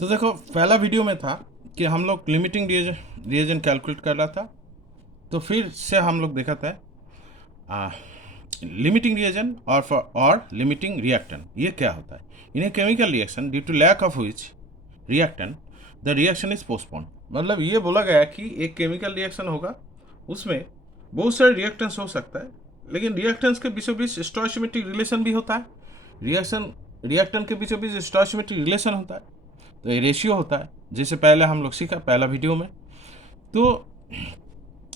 तो देखो, पहला वीडियो में था कि हम लोग लिमिटिंग रिएजेंट कैलकुलेट कर रहा था। तो फिर से हम लोग देखा था लिमिटिंग रिएजेंट और लिमिटिंग रिएक्टेंट ये क्या होता है। In a chemical reaction due to lack of which reactant the reaction is postpone. मतलब ये बोला गया कि एक केमिकल रिएक्शन होगा, उसमें बहुत सारे रिएक्टेंट्स हो सकता है, लेकिन रिएक्टेंट्स के बीचों बीच स्टोइचियोमेट्रिक रिलेशन भी होता है। रिएक्शन रिएक्टेंट के बीचों बीच स्टोइचियोमेट्रिक रिलेशन होता है, तो ये रेशियो होता है, जैसे पहले हम लोग सीखा पहला वीडियो में। तो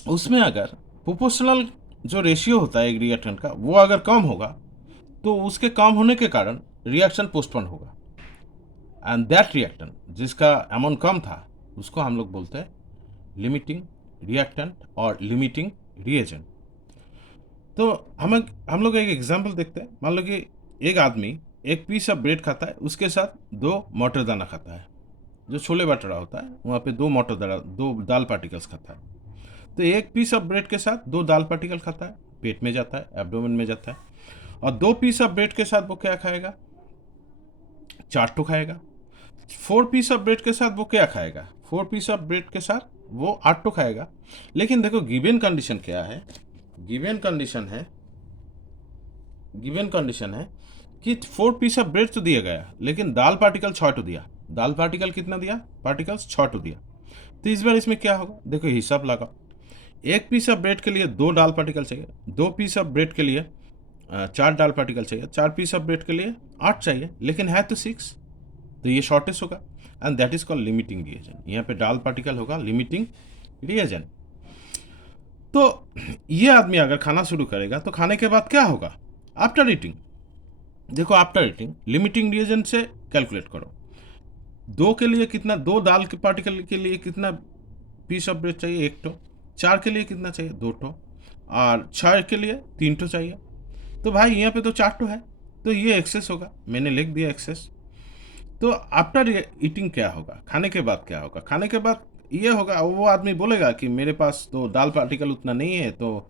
उसमें अगर प्रोपोर्शनल जो रेशियो होता है एक रिएक्टेंट का, वो अगर कम होगा तो उसके कम होने के कारण रिएक्शन पोस्टपोन होगा। एंड दैट रिएक्टेंट जिसका अमाउंट कम था, उसको हम लोग बोलते हैं लिमिटिंग रिएक्टेंट और लिमिटिंग रिएजेंट। तो हम लोग एक एग्जांपल देखते हैं। मान लो कि एक आदमी एक पीस ऑफ ब्रेड खाता है, उसके साथ 2 मटर दाना खाता है। जो छोले भटूरा होता है वहाँ पे 2 मटर दाना 2 दाल पार्टिकल्स खाता है। तो एक पीस ऑफ ब्रेड के साथ 2 दाल पार्टिकल खाता है, पेट में जाता है, एब्डोमेन में जाता है। और 2 पीस ऑफ ब्रेड के साथ वो क्या खाएगा? 4 ठो खाएगा। 4 पीस ऑफ ब्रेड के साथ वो क्या खाएगा? 4 पीस ऑफ ब्रेड के साथ वो 8 ठो खाएगा। लेकिन देखो, गिवन कंडीशन क्या है? गिवन कंडीशन है गिवन कंडीशन है कि 4 पीस ऑफ ब्रेड तो दिया गया, लेकिन दाल पार्टिकल 6 ठो दिया। दाल पार्टिकल कितना दिया? पार्टिकल्स 6 ठो दिया। तो इस बार इसमें क्या होगा? देखो, हिसाब लगाओ। एक पीस ऑफ ब्रेड के लिए 2 दाल पार्टिकल चाहिए, 2 पीस ऑफ ब्रेड के लिए 4 दाल पार्टिकल चाहिए, 4 पीस ऑफ ब्रेड के लिए 8 चाहिए, लेकिन है तो 6। तो ये शॉर्टेज होगा, and that is called limiting reagent. यहाँ पे दाल पार्टिकल होगा लिमिटिंग रिएजेंट। तो ये आदमी अगर खाना शुरू करेगा तो खाने के बाद क्या होगा? आफ्टर ईटिंग, देखो आफ्टर ईटिंग लिमिटिंग रिएजेंट से कैलकुलेट करो। 2 के लिए कितना, 2 दाल के पार्टिकल के लिए कितना पीस ऑफ ब्रेड चाहिए? 1 ठो। 4 के लिए कितना चाहिए? 2 ठो। और 6 के लिए 3 ठो चाहिए। तो भाई यहाँ पे तो 4 ठो है, तो ये एक्सेस होगा, मैंने लिख दिया एक्सेस। तो आफ्टर ईटिंग क्या होगा? खाने के बाद क्या होगा? खाने के बाद ये होगा, वो आदमी बोलेगा कि मेरे पास तो दाल पार्टिकल उतना नहीं है, तो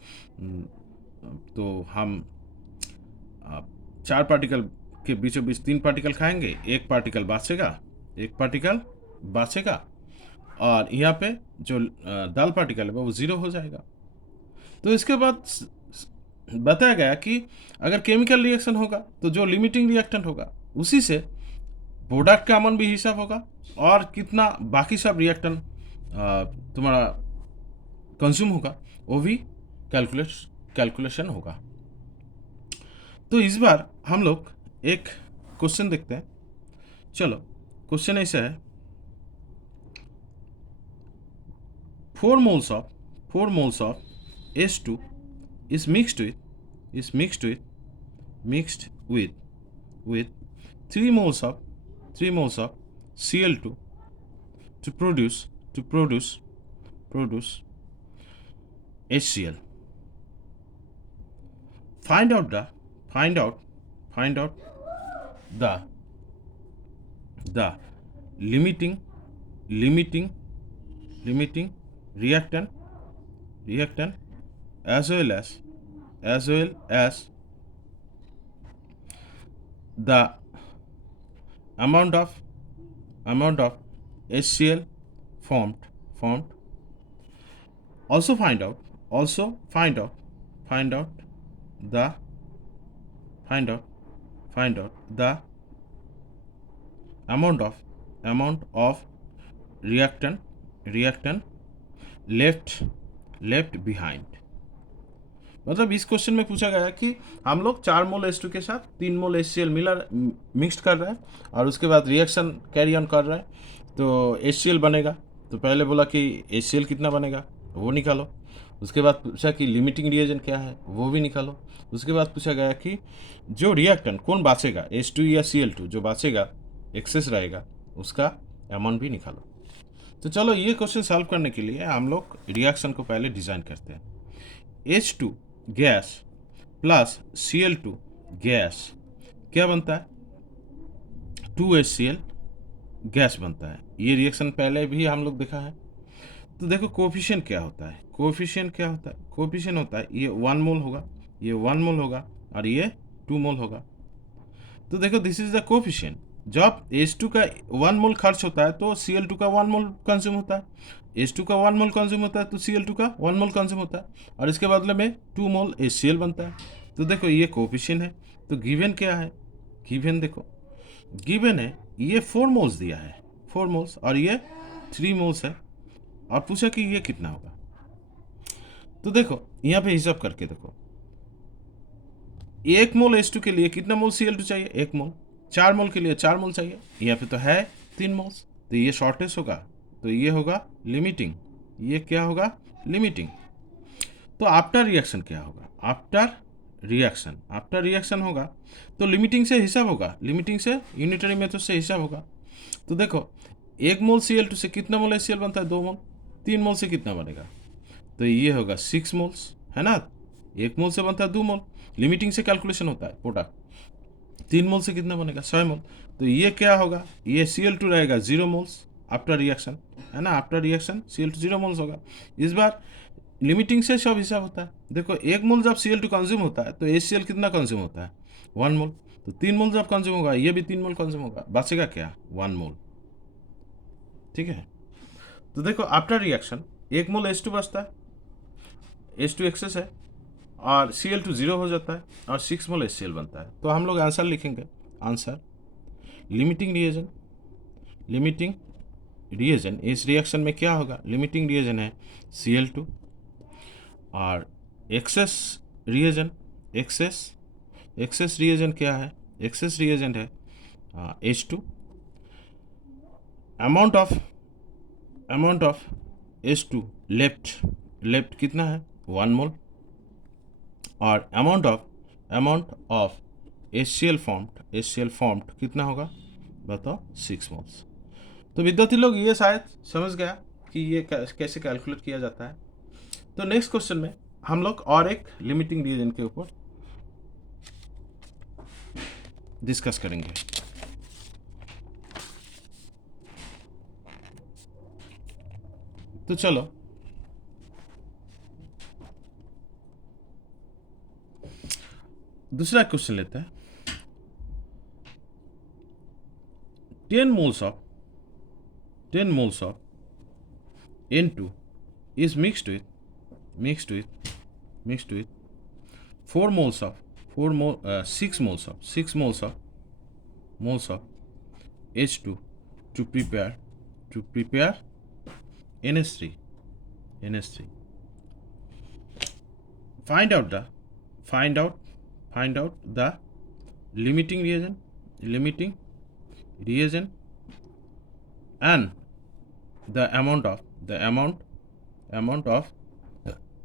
हम 4 पार्टिकल के बीचों बीच 3 पार्टिकल खाएंगे, एक पार्टिकल बाँचेगा, और यहाँ पे जो दाल पार्टिकल है वो 0 हो जाएगा। तो इसके बाद बताया गया कि अगर केमिकल रिएक्शन होगा तो जो लिमिटिंग रिएक्टेंट होगा उसी से प्रोडक्ट का अमाउंट भी हिसाब होगा, और कितना बाकी सब रिएक्टेंट तुम्हारा कंज्यूम होगा वो भी कैलकुलेशन होगा। तो इस बार हम लोग एक क्वेश्चन देखते हैं। चलो, क्वेश्चन ऐसा है, 4 moles of H2 is mixed with 3 moles of Cl2 to produce HCl. Find out the find out find out the the limiting reactant as well as the amount of HCl formed. Also find out the amount of reactant left behind। मतलब इस question में पूछा गया कि हम लोग 4 मोल H2 के साथ 3 मोल HCl मिक्स्ड कर रहे हैं, और उसके बाद रिएक्शन कैरी ऑन कर रहे हैं, तो HCl बनेगा। तो पहले बोला कि HCl कितना बनेगा वो निकालो। उसके बाद पूछा कि लिमिटिंग रिएजेंट क्या है वो भी निकालो। उसके बाद पूछा गया कि जो रिएक्टेंट कौन बाँचेगा, H2 या Cl2, जो बाँचेगा एक्सेस रहेगा उसका अमाउंट भी निकालो। तो चलो, ये क्वेश्चन सॉल्व करने के लिए हम लोग रिएक्शन को पहले डिज़ाइन करते हैं। H2 gas plus Cl2 gas क्या बनता है? 2HCl गैस बनता है। ये रिएक्शन पहले भी हम लोग देखा है। तो देखो, कोफिशिएंट क्या होता है? कोफिशिएंट होता है ये 1 मोल होगा, ये 1 मोल होगा, और ये 2 मोल होगा। तो देखो, दिस इज द कोफिशिएंट। जब H2 का 1 मोल खर्च होता है तो Cl2 का 1 मोल कंज्यूम होता है। H2 का 1 मोल कंज्यूम होता है तो Cl2 का 1 मोल कंज्यूम होता है, और इसके बदले में 2 मोल HCl बनता है। तो देखो ये कोफिशिएंट है। तो गिवन क्या है? गिवन देखो, गिवन है ये 4 मोल्स दिया है, 4 मोल्स, और ये 3 मोल्स है, और पूछा कि ये कितना होगा। तो देखो यहाँ पे हिसाब करके देखो, 1 मोल H2 के लिए कितना मोल Cl2 चाहिए? 1 मोल। 4 मोल के लिए 4 मोल चाहिए, यहाँ पे तो है 3 मोल्स, तो ये शॉर्टेज होगा, तो ये होगा लिमिटिंग। ये क्या होगा? लिमिटिंग। तो आफ्टर रिएक्शन क्या होगा? आफ्टर रिएक्शन होगा तो लिमिटिंग से हिसाब होगा, लिमिटिंग से यूनिटरी मेथड से हिसाब होगा। तो देखो 1 मोल Cl2 से कितना मोल HCl बनता है? 2 मोल। 3 मोल से कितना बनेगा? तो ये होगा 6 मोल्स, है ना। 1 मोल से बनता है 2 मोल, लिमिटिंग से कैलकुलेशन होता है प्रोडक्ट। 3 मोल से कितना बनेगा? 6 मोल। तो ये क्या होगा? ये Cl2 रहेगा 0 मोल्स आफ्टर रिएक्शन, है ना। आफ्टर रिएक्शन Cl2 0 मोल्स होगा। इस बार लिमिटिंग से सब हिसाब होता है। देखो 1 मोल जब Cl2 कंज्यूम होता है तो HCl कितना कंज्यूम होता है? 1 मोल। तो 3 मोल जब कंज्यूम होगा ये भी 3 मोल कंज्यूम होगा, बचेगा क्या? 1 मोल। ठीक है। तो देखो आफ्टर रिएक्शन 1 मोल H2 बचता है, H2 एक्सेस है, और Cl2 जीरो हो जाता है, और 6 मोल HCl बनता है। तो हम लोग आंसर लिखेंगे। Answer limiting reagent, limiting reagent इस रिएक्शन में क्या होगा? लिमिटिंग रिएजन है Cl2, और एक्सेस रिएजन, एक्सेस रिएजन क्या है? एक्सेस रिएजन है H2। Amount of H2 left कितना है? 1 मोल। और अमाउंट ऑफ HCl फॉर्म्ड कितना होगा? बताओ, 6 मोल्स। तो विद्यार्थी लोग ये शायद समझ गया कि ये कैसे कैलकुलेट किया जाता है। तो नेक्स्ट क्वेश्चन में हम लोग और एक लिमिटिंग रीजन के ऊपर डिस्कस करेंगे। तो चलो दूसरा क्वेश्चन लेते हैं। 10 moles of N2 is mixed with 4 moles of 6 moles of H2 to prepare NH3. Find out the limiting reagent and the amount of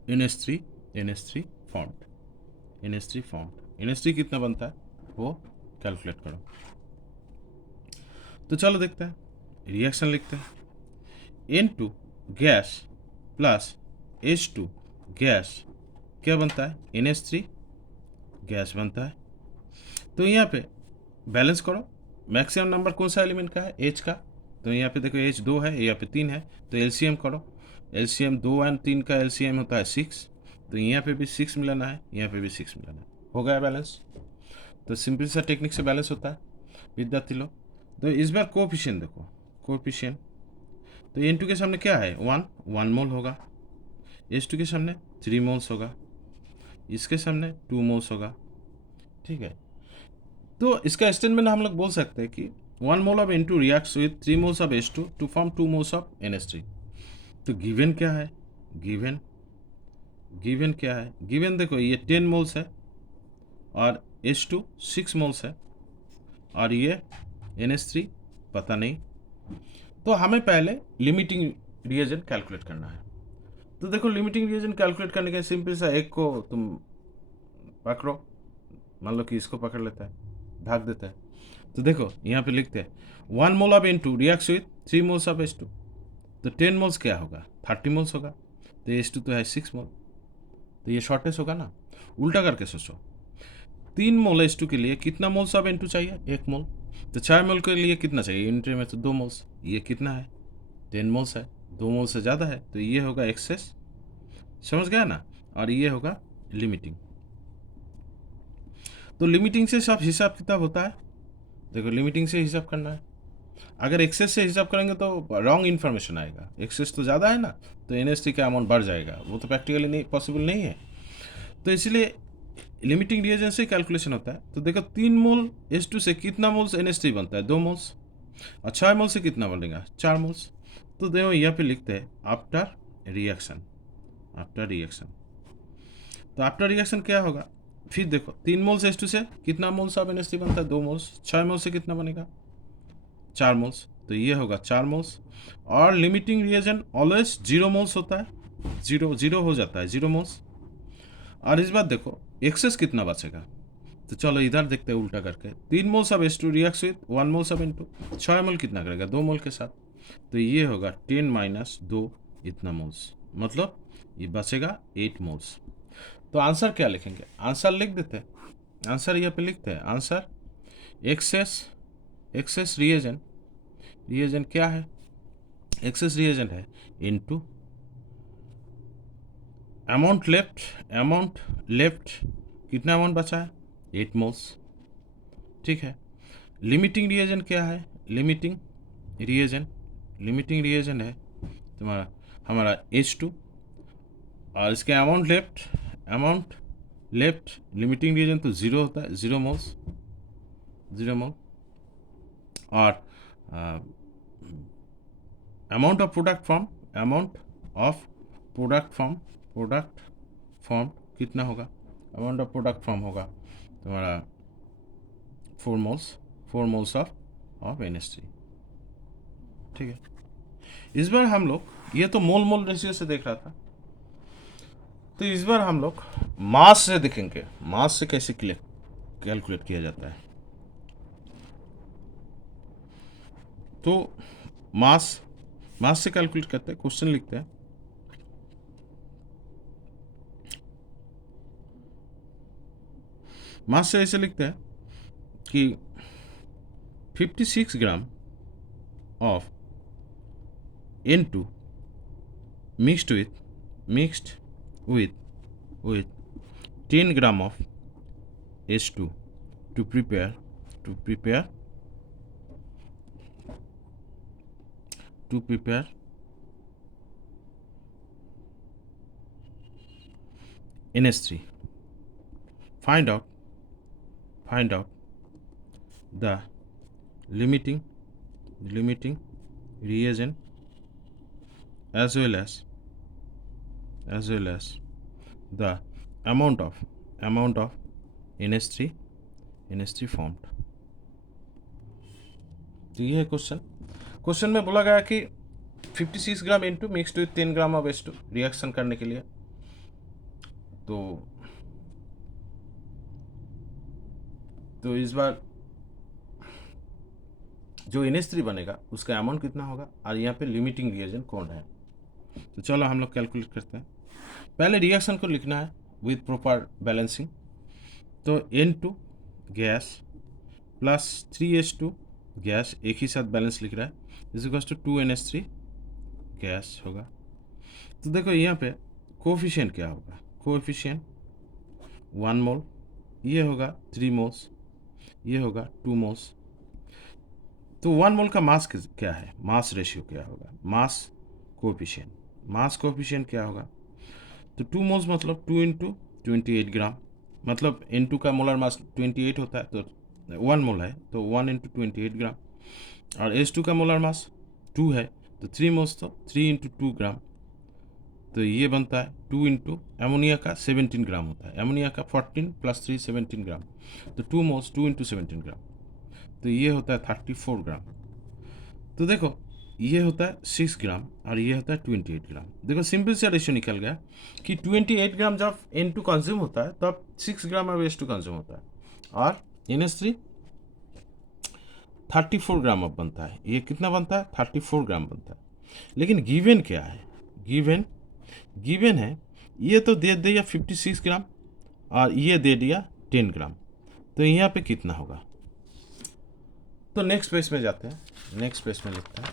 NH3 formed। NH3 कितना बनता है वो कैलकुलेट करो। तो चलो देखते हैं, रिएक्शन लिखते हैं। N2 gas plus H2 gas क्या बनता है? NH3 गैस बनता है। तो यहाँ पे बैलेंस करो, मैक्सिमम नंबर कौन सा एलिमेंट का है? H का। तो यहाँ पे देखो H 2 है, यहाँ पे 3 है, तो LCM करो। LCM 2 और 3 का LCM होता है 6, तो यहाँ पे भी 6 मिलाना है, यहाँ पे भी 6 मिलाना है। हो गया बैलेंस। तो सिंपल सा टेक्निक से बैलेंस होता है विद्यार्थी लोग। तो इस बार कोफिशिएंट देखो, कोफिशिएंट तो N2 के सामने क्या है? 1 मोल होगा, H2 के सामने 3 मोल्स होगा, इसके सामने 2 मोल्स होगा। ठीक है। तो इसका स्टेटमेंट हम लोग बोल सकते हैं कि 1 mole of N2 reacts with 3 moles of H2 to form 2 moles of NH3। तो गिवन क्या है? गिवन क्या है? गिवन देखो ये 10 मोल्स है, और H2 6 मोल्स है, और ये NH3 पता नहीं। तो हमें पहले लिमिटिंग रिएजेंट कैलकुलेट करना है। तो देखो लिमिटिंग रिएजेंट कैलकुलेट करने के सिंपल सा एक को तुम पकड़ो, मान लो कि इसको पकड़ लेता है, ढक देता है। तो देखो यहाँ पे लिखते हैं 1 mole of N2 reacts with 3 moles of H2। तो 10 मोल्स क्या होगा? 30 मोल्स होगा। तो H2 तो है 6 मोल, तो ये शॉर्टेज होगा ना। उल्टा करके सोचो, 3 मोल H2 के लिए कितना मोल्स ऑफ N2 चाहिए? 1 मोल। तो 4 मोल के लिए कितना चाहिए? यूनिट में तो 2 मोल्स। ये कितना है? 10 मोल्स है, 2 मोल से ज़्यादा है, तो ये होगा एक्सेस। समझ गया ना। और ये होगा लिमिटिंग। तो लिमिटिंग से सब हिसाब किताब होता है। देखो लिमिटिंग से हिसाब करना है, अगर एक्सेस से हिसाब करेंगे तो रॉन्ग इन्फॉर्मेशन आएगा, एक्सेस तो ज़्यादा है ना, तो NH3 का अमाउंट बढ़ जाएगा, वो तो प्रैक्टिकली नहीं पॉसिबल नहीं है। तो इसलिए लिमिटिंग रिएजेंट से कैलकुलेशन होता है। तो देखो 3 मोल H2 से कितना मोल्स NH3 बनता है, 2 मोल्स, और 6 मोल से कितना बनेगा, 4 मोल्स। तो देखो यहाँ पे लिखते हैं आफ्टर रिएक्शन, आफ्टर रिएक्शन। तो आफ्टर रिएक्शन क्या होगा, फिर देखो 3 मोल्स H2 से कितना मोल्स ऑफ NH3 बनता है, 2 मोल्स, 6 मोल से कितना बनेगा, 4 मोल्स, तो ये होगा 4 मोल्स। और लिमिटिंग रिएजेंट ऑलवेज 0 मोल्स होता है, 0 हो जाता है, 0 मोल्स। और इस बार देखो एक्सेस कितना बचेगा, तो चलो इधर देखते हैं उल्टा करके। 3 moles of H2 reacts with 1 moles of N2, 6 मोल कितना करेगा, 2 मोल के साथ, तो ये होगा 10 माइनस 2 इतना मोल्स, मतलब ये बचेगा 8 मोल्स। तो आंसर क्या लिखेंगे, आंसर लिख देते हैं, आंसर यहाँ पे लिखते हैं, आंसर एक्सेस रिएजेंट, रिएजेंट क्या है, एक्सेस रिएजेंट है इनटू अमाउंट लेफ्ट कितना अमाउंट बचा है, 8 मोल्स, ठीक है। लिमिटिंग रिएजेंट क्या है, लिमिटिंग रिएजेंट है तुम्हारा हमारा H2, और इसके अमाउंट लेफ्ट लिमिटिंग रिएजेंट तो 0 होता है, 0 मोल्स, 0 मोल। और अमाउंट ऑफ प्रोडक्ट फॉर्म कितना होगा, अमाउंट ऑफ प्रोडक्ट फॉर्म होगा तुम्हारा 4 मोल्स ऑफ NH3, ठीक है। इस बार हम लोग, ये तो मोल रेशियो से देख रहा था, तो इस बार हम लोग मास से देखेंगे, मास से कैसे कैलकुलेट किया जाता है। तो मास से कैलकुलेट करते हैं, क्वेश्चन लिखते हैं। मास से ऐसे लिखते हैं कि 56 gram of N2 mixed with 10 gram of H2 to prepare NH3. Find out the limiting reagent as well as the amount of NH3 formed. तो ये है क्वेश्चन में बोला गया कि 56 ग्राम N2 mixed with 10 gram of H2 reaction करने के लिए। तो इस बार जो NH3 बनेगा उसका अमाउंट कितना होगा, और यहाँ पे लिमिटिंग रिएजेंट कौन है। तो चलो हम लोग कैलकुलेट करते हैं। पहले रिएक्शन को लिखना है विथ प्रॉपर बैलेंसिंग। तो N2 gas plus 3H2 gas, एक ही साथ बैलेंस लिख रहा है, is equals to 2NH3 gas होगा। तो देखो यहाँ पे कोफिशिएंट क्या होगा, कोफिशिएंट 1 मोल, ये होगा 3 मोल्स, ये होगा 2 मोल्स। तो 1 मोल का मास क्या है, मास रेशियो क्या होगा, मास कोफिशिएंट क्या होगा। तो 2 मोल्स मतलब 2 इंटू 28 ग्राम, मतलब N2 का मोलर मास 28 होता है, तो 1 मोल है तो 1 इंटू 28 ग्राम। और H2 का मोलर मास 2 है, तो 3 मोल्स तो 3 इंटू 2 ग्राम, तो ये बनता है 2 इंटू एमोनिया का 17 ग्राम होता है, एमोनिया का 14 प्लस 3 17 ग्राम, तो 2 मोल्स 2 इंटू 17 ग्राम, तो ये होता है 34 ग्राम। तो देखो ये होता है 6 ग्राम और ये होता है 28 ग्राम। देखो सिंपल सा रेशियो निकल गया कि 28 ग्राम जब N2 कंज्यूम होता है तब 6 ग्राम ऑफ H2 कंज्यूम होता है, और NH3 34 ग्राम अब बनता है। ये कितना बनता है, 34 ग्राम बनता है। लेकिन गिवन क्या है, गिवन है ये तो दे दिया 56 ग्राम और ये दे दिया 10 ग्राम, तो यहाँ पे कितना होगा। तो नेक्स्ट पेज में जाते हैं, नेक्स्ट पेज में लिखते हैं,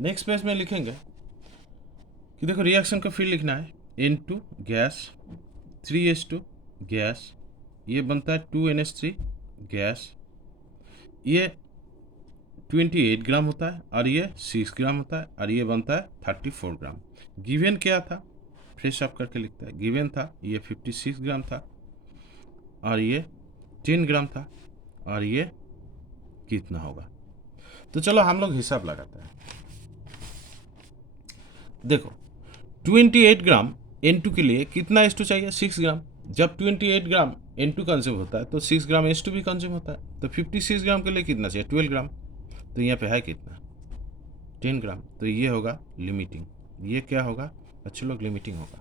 नेक्स्ट पेज में लिखेंगे कि देखो रिएक्शन का फील्ड लिखना है, N2 गैस, 3H2 गैस, ये बनता है 2NH3 गैस, ये 28 ग्राम होता है और ये 6 ग्राम होता है और ये बनता है 34 ग्राम। गिवन क्या था, फ्रेश अप करके लिखता है, गिवन था ये 56 ग्राम था और ये 10 ग्राम था और ये कितना होगा। तो चलो हम लोग हिसाब लगाते हैं। देखो 28 ग्राम N2 के लिए कितना H2 चाहिए, 6 ग्राम। जब 28 ग्राम N2 कंज्यूम होता है तो 6 ग्राम H2 भी कंज्यूम होता है, तो 56 ग्राम के लिए कितना चाहिए, 12 ग्राम। तो यहाँ पे है कितना, 10 ग्राम। तो ये होगा लिमिटिंग, ये क्या होगा अच्छे लोग, लिमिटिंग होगा।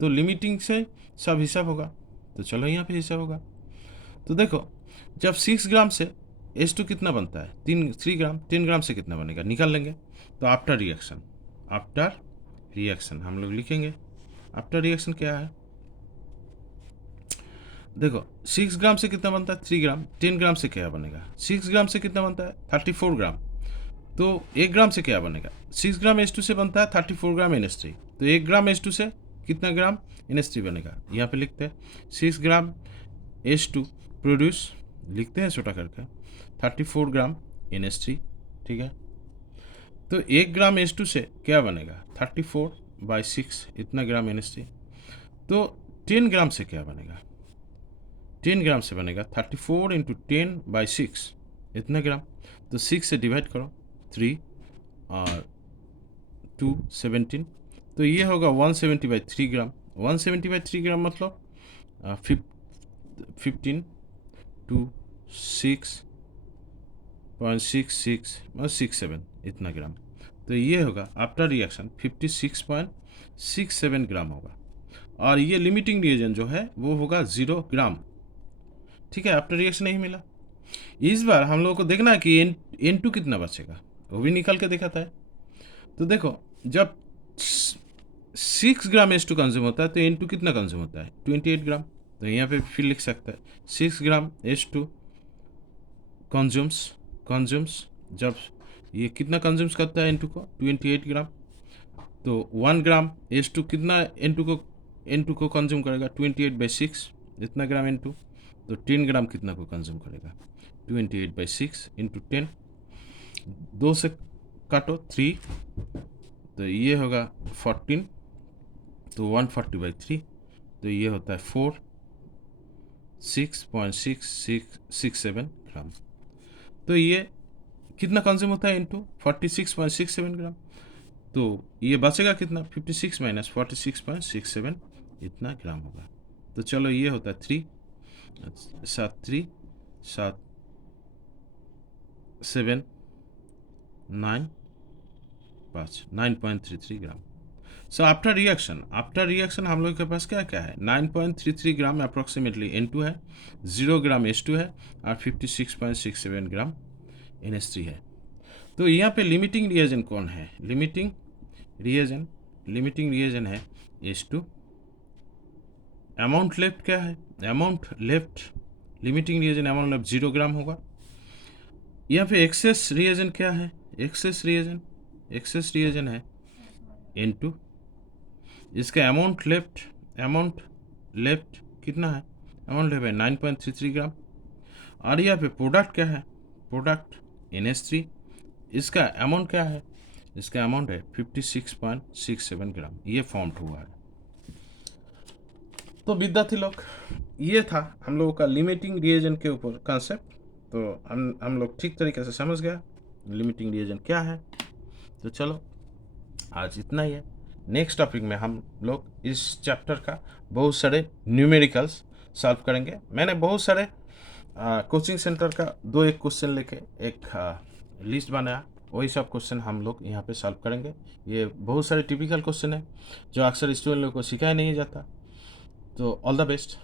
तो लिमिटिंग से सब हिसाब होगा, तो चलो यहाँ पे हिसाब होगा। तो देखो जब 6 ग्राम से H2 कितना बनता है, 3 ग्राम, 10 ग्राम से कितना बनेगा निकाल लेंगे। तो आफ्टर रिएक्शन हम लोग लिखेंगे। आफ्टर रिएक्शन क्या है, देखो 6 ग्राम से कितना बनता है, 3 ग्राम, 10 ग्राम से क्या बनेगा, 6 ग्राम से कितना बनता है, 34 ग्राम। तो 1 ग्राम से क्या बनेगा, 6 ग्राम H2 से बनता है 34 ग्राम NH3। तो 1 ग्राम H2 से कितना ग्राम NH3 बनेगा, यहाँ पे लिखते हैं 6 ग्राम H2 प्रोड्यूस, लिखते हैं छोटा करके 34 ग्राम NH3, ठीक है। तो 1 ग्राम H2 से क्या बनेगा, 34/6 इतना ग्राम NH3। तो 10 ग्राम से क्या बनेगा, 10 ग्राम से बनेगा 34 इंटू 10/6 इतना ग्राम। तो 6 से डिवाइड करो, 3 और 2 17, तो ये होगा 170/3 ग्राम। 170/3 ग्राम मतलब 15 to 6.66 मतलब 67 इतना ग्राम। तो ये होगा आफ्टर रिएक्शन 56.67 ग्राम होगा। और ये लिमिटिंग रिएजेंट जो है वो होगा 0 ग्राम, ठीक है। आफ्टर रिएक्शन नहीं मिला। इस बार हम लोगों को देखना है कि N2 कितना बचेगा, वो भी निकाल के दिखाता है। तो देखो जब 6 ग्राम H2 कंज्यूम होता है तो N2 कितना कंज्यूम होता है, 28 ग्राम। तो यहाँ पे फिर लिख सकता है 6 ग्राम H2 कंज्यूम्स जब ये कितना कंज्यूम्स करता है N2 को, 28 ग्राम। तो 1 ग्राम H2 कितना N2 को कंज्यूम करेगा, 28/6 इतना ग्राम N2। तो 10 ग्राम कितना को कंज्यूम करेगा, 28/6 इंटू 10, 2 से काटो 3, तो ये होगा 14, तो 140/3, तो ये होता है 6.6667 ग्राम। तो ये कितना कंज्यूम होता है N2, 46.67 ग्राम। तो ये बचेगा कितना, 56 माइनस 46.67 इतना ग्राम होगा। तो चलो ये होता है 3 7 3 7 7 9 5 9.33 ग्राम। सो आफ्टर रिएक्शन हम लोग के पास क्या क्या है, 9.33 ग्राम अप्रोक्सीमेटली N2 है, 0 ग्राम H2 है और 56.67 ग्राम NH3 है। तो यहाँ पे लिमिटिंग रिएजेंट कौन है, लिमिटिंग रिएजेंट है H2। अमाउंट लेफ्ट क्या है, amount left limiting reagent amount left 0 ग्राम होगा। यहाँ पे एक्सेस रिएजेंट क्या है, एक्सेस रिएजेंट है N2। इसका अमाउंट लेफ्ट कितना है, अमाउंट लेफ्ट है 9.33 ग्राम। और यहाँ पे प्रोडक्ट क्या है, प्रोडक्ट NH3, इसका अमाउंट क्या है, इसका अमाउंट है 56.67 ग्राम, ये फॉर्म हुआ है। तो विद्यार्थी लोग ये था हम लोगों का लिमिटिंग रिएजेंट के ऊपर कॉन्सेप्ट। तो हम लोग ठीक तरीके से समझ गया लिमिटिंग रिएजेंट क्या है। तो चलो आज इतना ही है। नेक्स्ट टॉपिक में हम लोग इस चैप्टर का बहुत सारे न्यूमेरिकल्स सॉल्व करेंगे। मैंने बहुत सारे कोचिंग सेंटर का 2-1 क्वेश्चन लेके एक लिस्ट बनाया, वही सब क्वेश्चन हम लोग यहाँ पे सॉल्व करेंगे। ये बहुत सारे टिपिकल क्वेश्चन है जो अक्सर स्टूडेंट लोगों को सिखाया नहीं जाता। तो ऑल द बेस्ट।